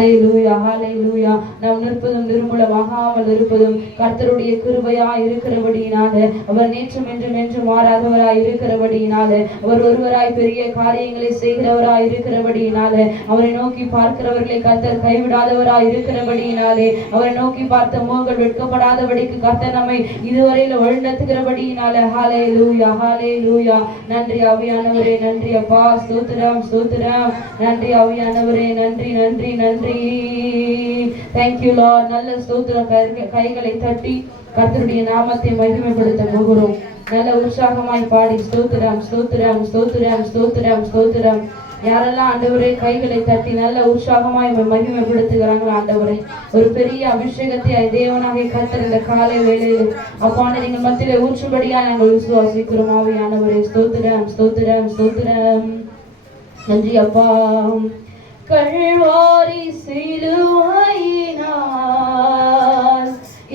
ஹல்லேலூயா ஹல்லேலூயா. நாம் நிற்பதும் நிர்மூலமாகாமல் இருப்பதும் கர்த்தருடைய கிருபையாய் இருக்கிறபடியினால, அவர் நேற்றும் என்றும் என்றும் மாறாதவராய் இருக்கிறபடியினால, அவர் ஒருவராய் பெரிய காரியங்களை செய்கிறவராய் இருக்கிறபடியினால, அவரை நோக்கி பார்க்கிறவர்களை கர்த்தர் கைவிடாதவராய் இருக்கிறபடியினாலே, அவரை நோக்கி பார்த்த முகங்கள் வெட்கப்படாதபடிக்கு கர்த்தர் நம்மை இதுவரையில வழிநடத்துகிறபடியினால ஹல்லேலூயா ஹல்லேலூயா. நன்றி ஆவியானவரே, நன்றி அப்பா, ஸ்தோத்திரம் ஸ்தோத்திரம். நன்றி ஆவியானவரே, நன்றி நன்றி நன்றி. Thank you Lord. நல்ல ஸ்தோத்திரம். கைகளை தட்டி கர்த்தருடைய நாமத்தை மகிமைப்படுத்த போகிறோம். நல்ல உற்சாகமாய் பாடி ஸ்தோத்திரம் ஸ்தோத்திரம் ஸ்தோத்திரம் ஸ்தோத்திரம் ஸ்தோத்திரம். யாரெல்லாம் ஆண்டவரே கைகளை தட்டி நல்ல உற்சாகமாய் மகிமைப்படுத்துகிறாங்களோ ஆண்டவரே, ஒரு பெரிய அபிஷேகத்தை தேவனாக கர்த்தர் இந்த காலை வேளையில் அப்பான நீங்கள் மத்தியிலே ஊற்றும்படியா நாங்கள் விசுவாசிக்கிறோம். ஆவியானவரே ஸ்தோத்திரம் ஸ்தோத்திரம் ஸ்தோத்திரம். நன்றி அப்பா. கல்வாரி சிலுவையினால்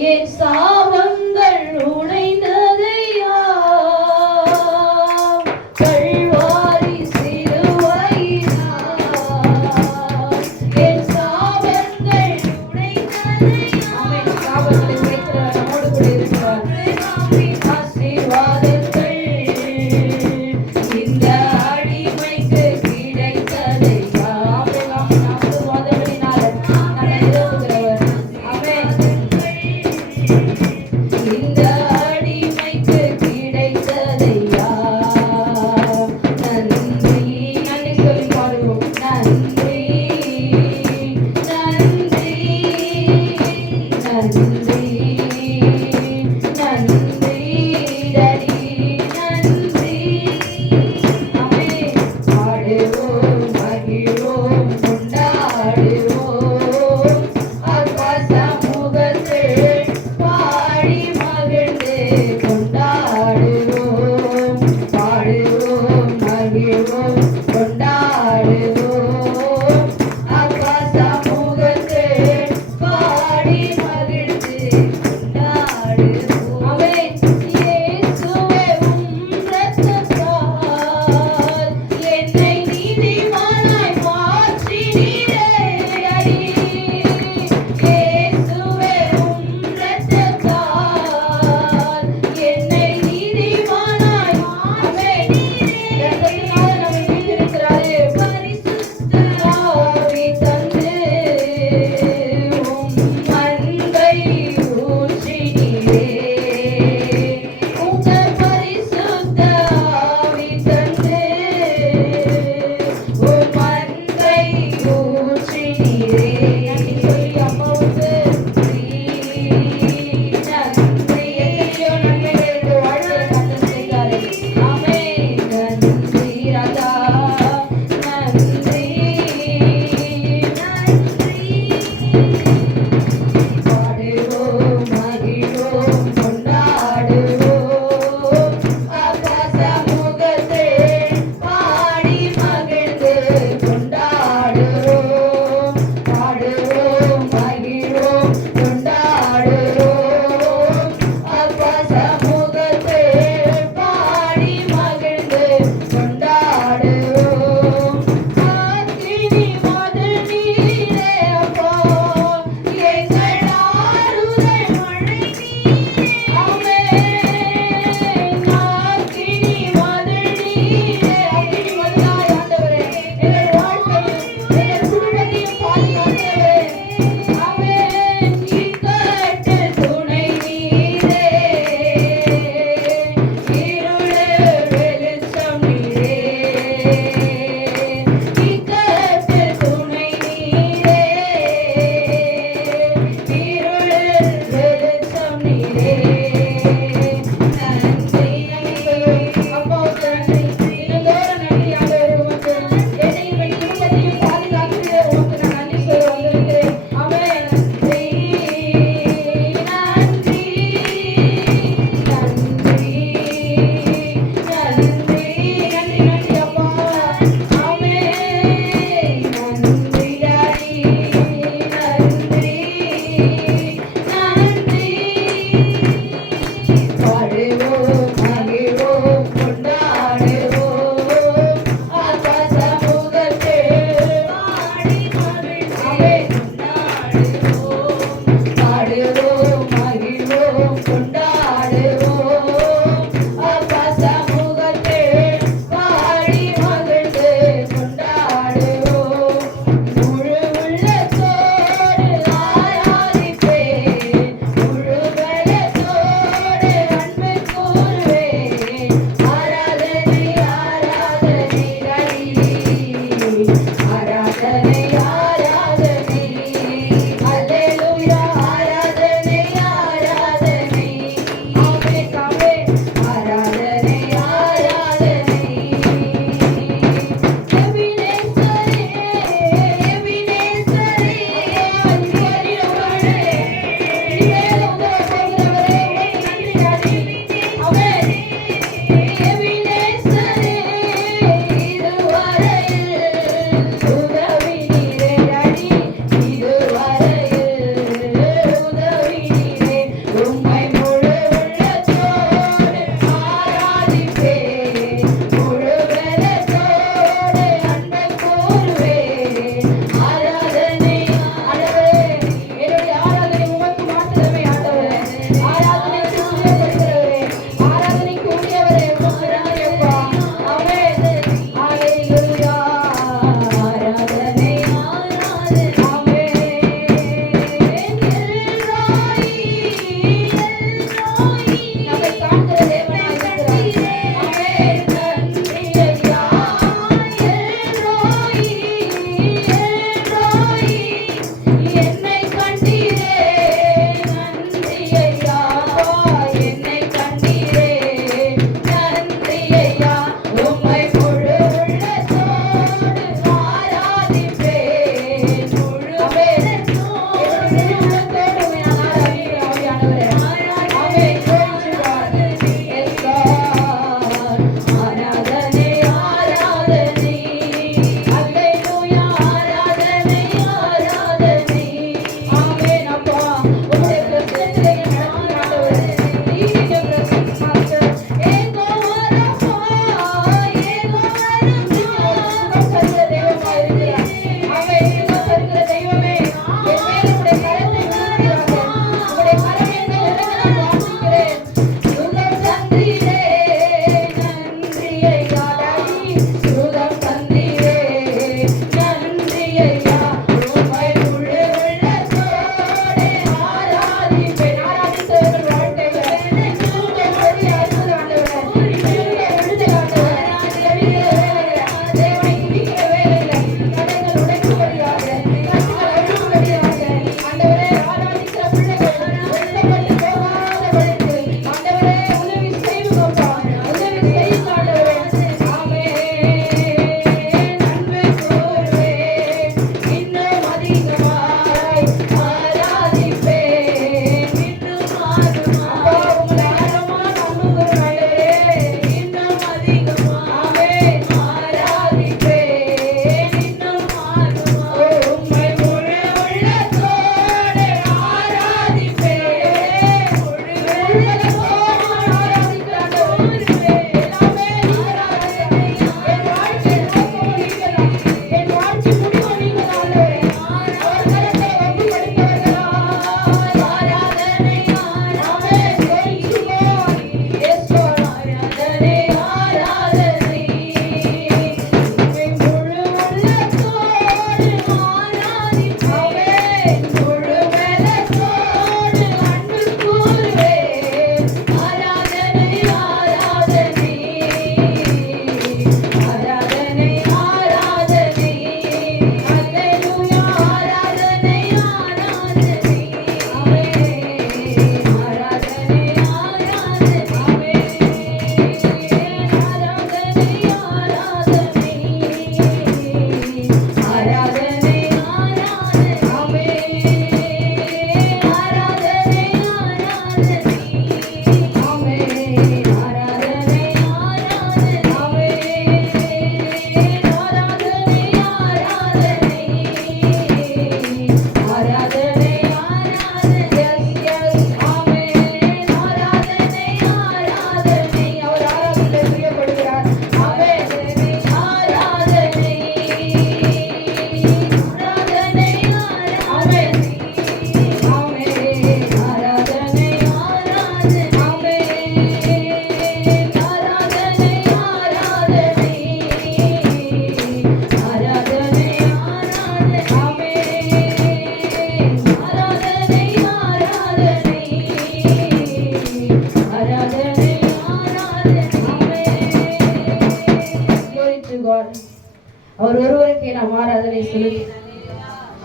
என் சாபங்கள் உடைந்ததையா. கல்வாரி சிலுவையினால் என் சாபங்கள் உடைந்ததையா. ஆமென். சாபங்களை உடைக்கிறவர் நம்மோடு கூட இருக்கிறார். ஆசீர்வாதங்கள் இந்த அடிமைக்கு கிடைத்ததையா. கொண்டாடுவோம் பாடுவோம்.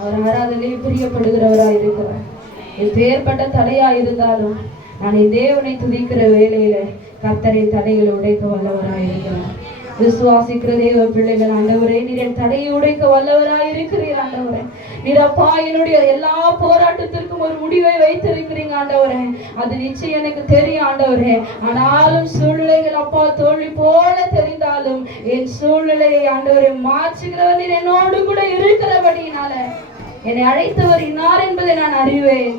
அவர் ஆராதனையை பிரியப்படுகிறவராய் இருக்கிறார். எப்பேற்பட்ட தடையா இருந்தாலும் நான் என் தேவனை துதிக்கிற வேளையில கர்த்தரின் தடைகளை உடைக்க வல்லவராய் இருக்கிறார். விசுவாசிக்கிற தேவ பிள்ளைகள், ஆண்டவரே நீர் என் தடையை உடைக்க வல்லவராய் இருக்கிறீர். ஆண்டவரே நீர் அப்பா என்னுடைய எல்லா போராட்டத்திற்கும் ஒரு முடிவை வைத்திருக்கிறீங்க ஆண்டவரே. அது நிச்சயம் எனக்கு தெரியும் ஆண்டவரே. ஆனாலும் சூழ்நிலைகள் அப்பா தோல்வி போல தெரிந்தாலும் என் சூழ்நிலையை ஆண்டவரை மாற்றுகிறவர் நீர் என்னோடு கூட இருக்கிறபடினால என்னை அழைத்தவர் இன்னார் என்பதை நான் அறிவேன்.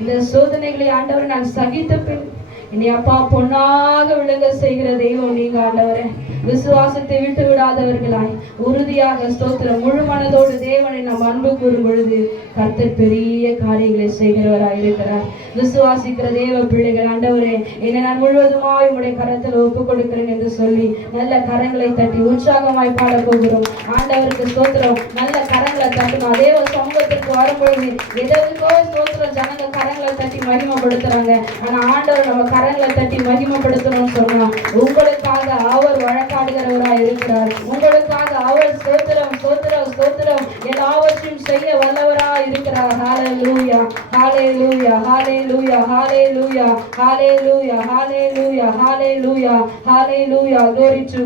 இந்த சோதனைகளை ஆண்டவர் நான் சகித்த பின் என்னை அப்பா பொன்னாக விளங்க செய்கிற தெய்வம் நீங்க ஆண்டவரே. விசுவாசத்தை விட்டு விடாதவர்களாய் உறுதியாக ஸ்தோத்திரம் முழு மனதோடு தேவனை நாம் அன்பு கூறும் பொழுது கர்த்தர் பெரிய காரியங்களை செய்கிறவராய் இருக்கிறார். விசுவாசிக்கிற தேவ பிள்ளைகள், ஆண்டவரே என்னை நான் முழுவதுமாய் உடைய கரத்தில் ஒப்புக் கொடுக்கிறேன் என்று சொல்லி நல்ல கரங்களை தட்டி உற்சாகமாய் பாட போகிறோம். ஆண்டவருக்கு ஸ்தோத்திரம். நல்ல கரங்களை தட்டணும். அதே ஒரு சமூகத்திற்கு வரும்பொழுது எதற்கோ ஸ்தோத்திரம் ஜனங்க கரங்களை தட்டி மகிமைப்படுத்துறாங்க. ஆனா ஆண்டவர் நம்ம கரங்களை தட்டி மகிமைப்படுத்தணும்னு சொன்னா உங்களுக்காக அவர் வழக்காடுகிறவராய் இருக்கிறார். உங்களுக்காக அவர் ஸ்தோத்திரம் ஸ்தோத்திரம் ஸ்தோத்திரம் எல்லாவற்றையும் செய்ய வல்லவராய் இருக்கிறார். ஹalleluya hallelujah hallelujah hallelujah hallelujah hallelujah hallelujah hallelujah glory to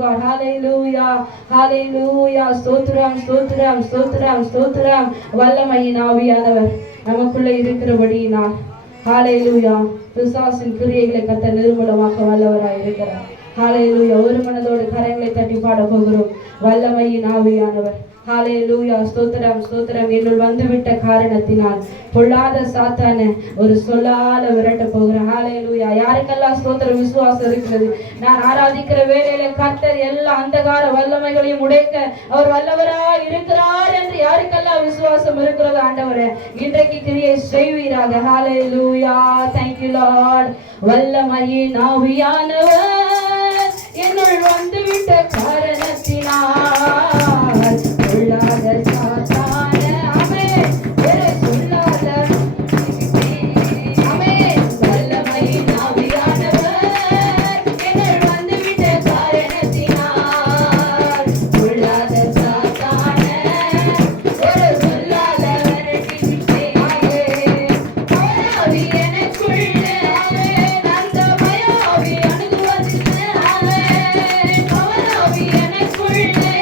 God hallelujah hallelujah ஸ்தோத்திரம் ஸ்தோத்திரம் ஸ்தோத்திரம் ஸ்தோத்திரம். வல்லமையின் ஆவியானவர் நமக்குள்ள இருக்கிறபடியினால் ஹalleluya பிசாசின் கிரியைகளை கர்த்தர் நிர்மூலமாக்க வல்லவராய் இருக்கிறார். ஹalleluya ஒரு மனதோடு கரங்களை தட்டி பாட போகிறோம். வல்லமையின் ஆவியானவர் ஹalleluya ஸ்தோத்திரம் ஸ்தோத்திரம். என்னுள் வந்துவிட்ட காரணத்தினால் பொல்லாத சாத்தான ஒரு சொல்லால விரட்ட போகிறேன். ஹalleluya யாருக்கெல்லாம் ஸ்தோத்திரம் விசுவாசம் இருக்கிறது, நான் ஆராதிக்கிற வேளையில கர்த்தர் எல்லா அந்தகார வல்லமைகளையும் உடைக்க அவர் வல்லவராய் இருக்கிறார் என்று யாருக்கெல்லாம் விசுவாசம் இருக்கிறது ஆண்டவரே இன்றைக்கு கிரியை செய்வீராக. ஹalleluya thank you Lord. வல்லமையின் ஆவியானவர் என்னுள் வந்துவிட்ட காரணத்தினால் பொல்லாத சாத்தான ஆமென் வேறு சொல்லாத ஆமென். வல்லமையின் ஆவியானவர் என்னுள் வந்துவிட்ட காரணத்தினால் பொல்லாத சாத்தான ஒரு சொல்லாத விரட்டிவிட்டேன். பவனாவி எனக்குள்ளே ஆமென் அந்த பயாவி அணுகுவதில்லை ஆமென். பவனாவி எனக்குள்ளே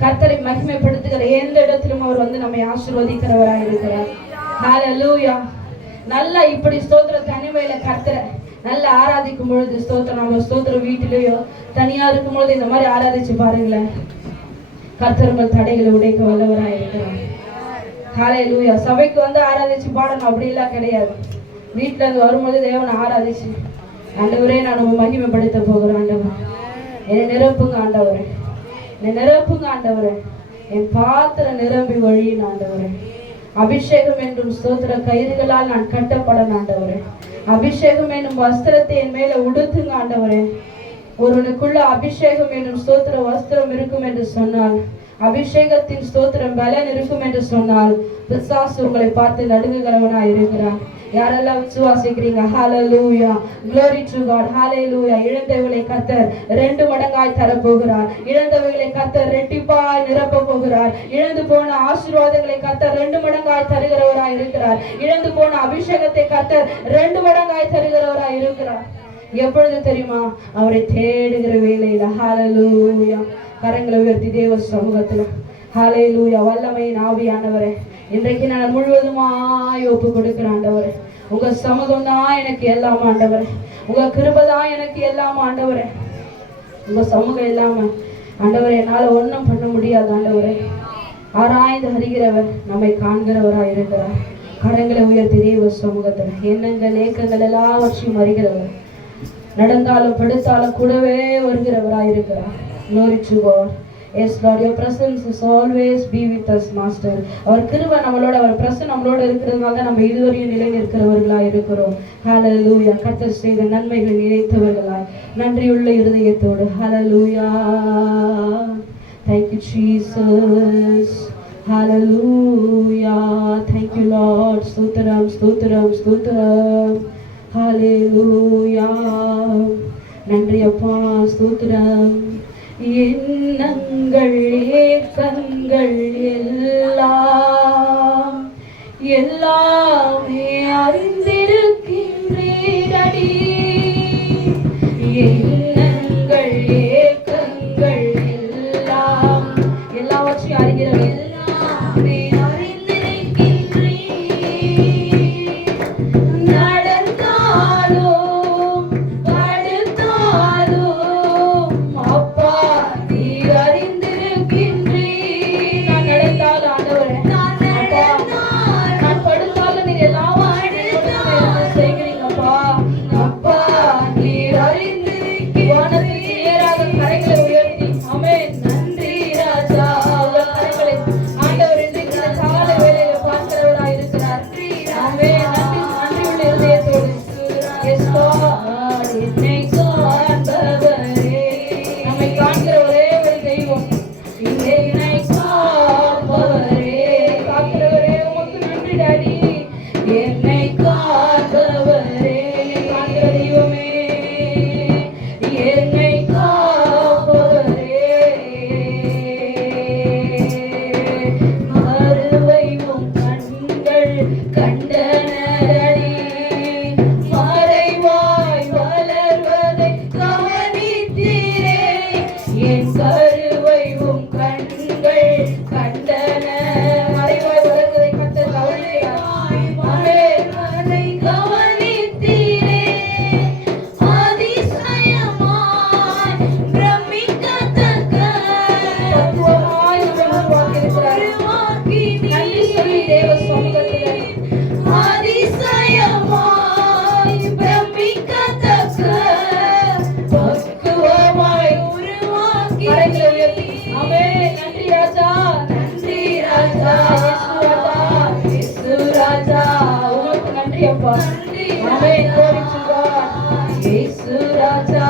கர்த்தரை மகிமைப்படுத்துகிற எந்த இடத்திலும் அவர் வந்து நம்மை ஆசீர்வதிக்கிறவராக இருக்கிறார். ஹல்லேலூயா. நல்லா இப்படி ஸ்தோத்திர தனிமையில கர்த்தரை நல்லா ஆராதிக்கும் பொழுது ஸ்தோத்திரம், நம்ம ஸ்தோத்திரம் வீட்டிலேயோ தனியா இருக்கும் பொழுது இந்த மாதிரி ஆராதிச்சு பாருங்களேன். கர்த்தர் உங்கள் தடைகளை உடைக்க வல்லவராக இருக்கிறார். ஹல்லேலூயா. சபைக்கு வந்து ஆராதிச்சு பாடணும் அப்படி எல்லாம் கிடையாது. வீட்டுல இருந்து வரும்போது தேவனை ஆராதிச்சு, ஆண்டவரே நான் மகிமைப்படுத்த போகிறேன், ஆண்டவர் என்னை நிரப்புங்க, ஆண்டவரே என்னை நிரப்புங்க, ஆண்டவரே என் பாத்திர நிரம்பி வழியின், ஆண்டவரே அபிஷேகம் என்றும் ஸ்தோத்திர கயிறுகளால் நான் கட்டப்பட, ஆண்டவரே அபிஷேகம் என்னும் வஸ்திரத்தை என் மேல உடுத்துங்க, ஆண்டவரே. ஒருவனுக்குள்ள அபிஷேகம் என்னும் ஸ்தோத்திர வஸ்திரம் இருக்கும் என்று சொன்னால், அபிஷேகத்தின் ஸ்தோத்திரம் பலன் இருக்கும் என்று சொன்னால், பிசாசு உங்களை பார்த்து நடுங்குகிறவனாய் இருக்கிறான். யாரெல்லாம் விசுவாசிக்கிறீங்க? ஹல்லேலூயா, glory to God, ஹல்லேலூயா. இழந்தவைகளை கர்த்தர் 2 மடங்காய் தரப்போகிறார். இழந்தவைகளை கர்த்தர் இரட்டிப்பாய் நிரப்ப போகிறார். இழந்து போன ஆசீர்வாதங்களை கர்த்தர் 2 மடங்காய் தருகிறவராய் இருக்கிறார். இழந்து போன அபிஷேகத்தை கர்த்தர் 2 மடங்காய் தருகிறவராய் இருக்கிறார். எப்பொழுது தெரியுமா? அவரை தேடுகிற வேளையில. ஹல்லேலூயா. கரங்களை உயர்த்தி தேவ சமூகத்துல ஹல்லேலூயா. வல்லமையின் ஆவியானவரே, இன்றைக்கு நான் முழுவதுமாய் ஒப்பு கொடுக்கிறேன், ஆண்டவரே. உங்க சமூகம் தான் எனக்கு எல்லாம், ஆண்டவரே. உங்க கிருபை தான் எனக்கு எல்லாம், ஆண்டவரே. உங்க சமூகம் இல்லாம ஆண்டவரே என்னால ஒன்றும் பண்ண முடியாது, ஆண்டவரே. ஆராய்ந்து அறிகிறவர், நம்மை காண்கிறவராய் இருக்கிறார். கரங்களை உயர்த்தி தேவ சமூகத்துல எண்ணங்கள் ஏக்கங்கள் எல்லாவற்றையும் அறிகிறவர், நடந்தாலும் படுத்தாலும் கூடவே வருகிறவராய் இருக்கிறார். Glory to God. Yes Lord, your presence is always be with us, Master. அவர் கிருபை நம்மளோட, அவர் பிரசன்னம் நம்மளோட இருக்கிறதுனால தான் நம்ம இதுவரையும் நிலை நிற்கிறவர்களாய் இருக்கிறோம். ஹல்லேலூயா. கர்த்தர் செய்த நன்மைகளை நினைத்தவர்களாய் நன்றியுள்ள இருதயத்தோடு. ஹல்லேலூயா. Thank you Jesus. Hallelujah. Thank you, Lord. Stotram, stotram, stotram. Hallelujah. நன்றி அப்பா, ஸ்தோத்திரம். எண்ணங்கள் ஏக்கங்கள் எல்லாம் எல்லாமே அறிந்திருக்கின்றீரடி. எண்ணங்கள் ஏக்கங்கள் எல்லாம் எல்லாவற்றையும் அறிகிறவர். எல்லாமே அறிந்திருக்கின்றீர். நடந்தாலும் படுத்தாலும் அப்பா நீர் அறிந்திருக்கின்றீர். நான் நடந்தாலும் ஆண்டவரே, நான் படுத்தாலும் நீர் எல்லாவற்றையும் செய்கிறீங்கப்பா. அப்பா நீர் அறிந்திருக்கின்றீர். வானத்துக்கு நேராக கரைகளை உயர்த்தி ஆமென். நன்றி ராஜா. அவர் கரைகளை ஆண்டவர் இன்றைக்கு இந்த காலை வேளையில பார்க்கிறவராய் இருக்கிறார். ஆமென். நன்றி, நன்றி உள்ள இதயத்தோடு எஸ் லார்ட். என்னை காண்பவரே, நம்மை காண்கிற ஒரே ஒரு தெய்வம். என்னை காண்பவரே, காக்கிறவரே, உமக்கு நன்றி டாடி. என்னை காண்பவரே, என்னை காண்கிற தெய்வமே, என்னை காப்பவரே. மறுவையும் கண்கள் கண்டனரடி. மறைவாய் வளர்வதை கவனித்தீரே. என் கருவையும் கண்கள் கண்டன. மறைவாய் வளர்வதை கர்த்தர் கவனிக்கிறார். ஆமென். அதை கவனித்தீரே. அதிசயமாய் பிரமிக்கத்தக்க தத்துவமாய் நம்மை உருவாக்கியிருக்கிறார். நன்றி சொல்லி தேவ சமூகத்திலே அதிசயமாய் பிரமிக்கத்தக்க பக்குவமாய் உருவாக்கி கரங்களை உயர்த்தி ஆமென். நன்றி ராஜா, நன்றி ராஜா. இயேசு ராஜா, உமக்கு நன்றி அப்பா. ஆமென். glory to God. இயேசு ராஜா,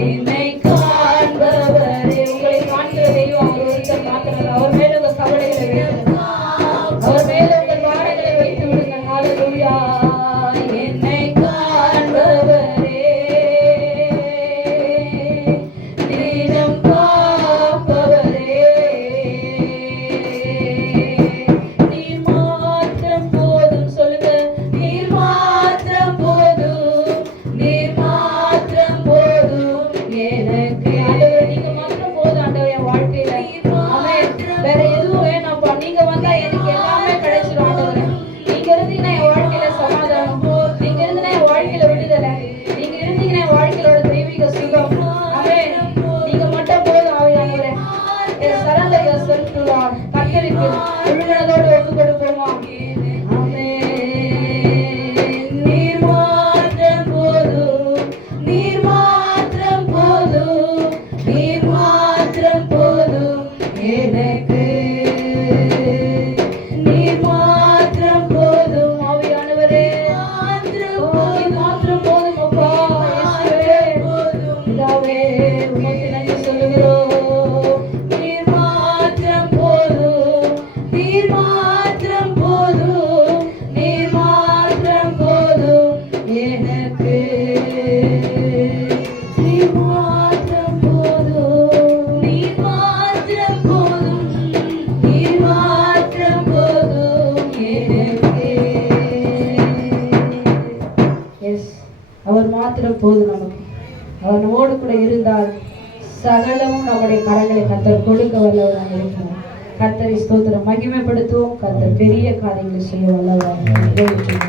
என்னை காண்பவரே. உங்களை காண்கிற தெய்வம் அவர் ஒருத்தர் மாத்திரம். அவர் மேல உங்கள் கவலைகளை வைத்து, அவர் மேல உங்கள் பாரங்களை வைத்து விடுங்கள். ஹalleluya. என்னை காண்பவரே, தினம் காப்பவரே. நீர் மாத்திரம் போதும். சொல்லுங்க, நீர் மாத்திரம் போதும். நீர் மாத்திரம் போதும் எனக்கு. ஆண்டவரே, நீங்க மாத்திரம் போதும் ஆண்டவரே என் வாழ்க்கையில. ஆமென். வேற எதுவும் வேணாம்ப்பா. நீங்க வந்தா எனக்கு எல்லாமே கிடைச்சிடும் ஆண்டவரே. நீங்க இருந்தீங்கன்னா என் வாழ்க்கையில சமாதானம், நீங்க இருந்தீங்கன்னா என் வாழ்க்கையில விடுதலை, நீங்க இருந்தீங்கன்னா என் வாழ்க்கையோட தெய்வீக சுகம். ஆமென். நீங்க மட்டும் போதும் ஆவியானவரே. surrender yourself to Lord. கர்த்தருக்கு முழுமனதோடு ஒப்பு கொடுப்போமா? ஆமென். நீர் மாத்திரம் போதும். நீர் மாத்திரம் போதும். நீர் மாத்திரம் போதும் எனக்கு. நீர் மாத்திரம் போதும் ஆவியானவரே. நீர் மாத்திரம் போதும் அப்பா. இயேசுவே பிதாவே, உமக்கு நன்றி சொல்லுகிறோம். நீர் மாத்திரம் போதும். நீர் மாத்திரம் போதும். நீர் மாத்திரம் போதும் எனக்கு. நீர் மாத்திரம் போதும். நீர் மாத்திரம் போதும். நீர் மாத்திரம் போதும் எனக்கு. எஸ், அவர் மாத்திரம் போதும் நமக்கு. அவர் நம்மோடு கூட இருந்தால் சகலமும் நம்முடைய கரங்களை கர்த்தர் கொடுக்க வல்லவராக இருக்கிறார். கர்த்தரை ஸ்தோத்திரம், மகிமைப்படுத்துவோம். கர்த்தர் பெரிய காரியங்களை செய்ய வல்லவராக இருக்கிறார்.